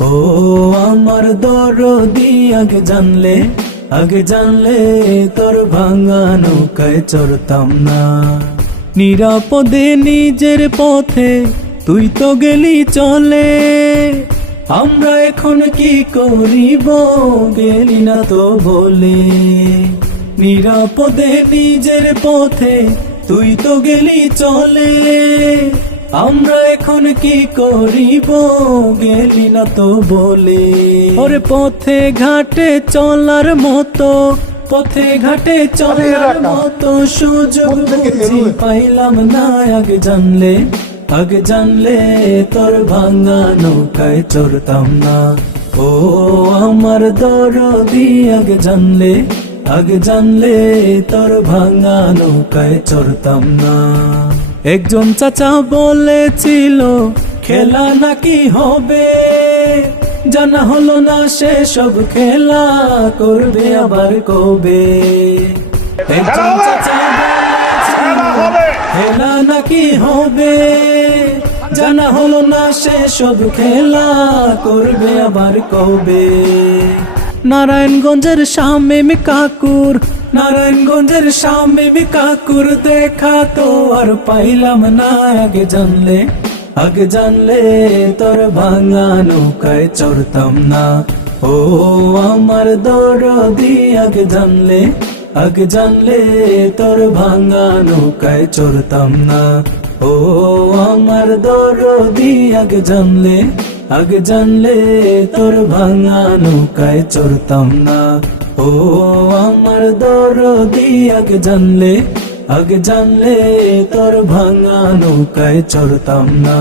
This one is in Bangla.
ও আমার দরদি, আগে জানলে আগে জানলে তোর ভাঙা নৌকায় চড়তাম না। নিরাপদে নিজের পথে তুই তো গেলি চলে। আমরা এখন কি করিব, গেলি না তো বলে। নিরাপদে নিজের পথে তুই তো গেলি চলে। আমরা এখন কি করিব? গেলি না তো বলে। ওরে পথে ঘাটে চলার মতো পথে ঘাটে চলার মতো সুযোগ বুঝি পাইলাম না আগে জানলে। আগে জানলে তোর ভাঙা নৌকায় চড়তাম না। ও আমার দরদি আগে জানলে আগে জানলে তোর ভাঙা নৌকায় চড়তাম না। একজন চাচা বলেছিল খেলা নাকি হবে? জানা হলো না সে সব খেলা করবে আবার কবে? একজন চাচা খেলা নাকি হবে? জানা হলো না সে সব খেলা করবে আবার কবে? নারায়ণগঞ্জের শামেম কাকুর নারায়ণগঞ্জের শামেম কাকুর দেখা তো, আর পাইলাম না, আগে জানলে আগে জানলে তোর ভাঙা নৌকায় চড়তাম না। ও, আমার দরদি, আগে জানলে আগে জানলে তোর ভাঙা নৌকায় চড়তাম না। ও, আমার দরদি, আগে জানলে আগে জানলে তোর ভাঙা নৌকায় চড়তাম না। ও আমার দরদি, আগে জানলে আগে জানলে তোর ভাঙা নৌকায় চড়তাম না।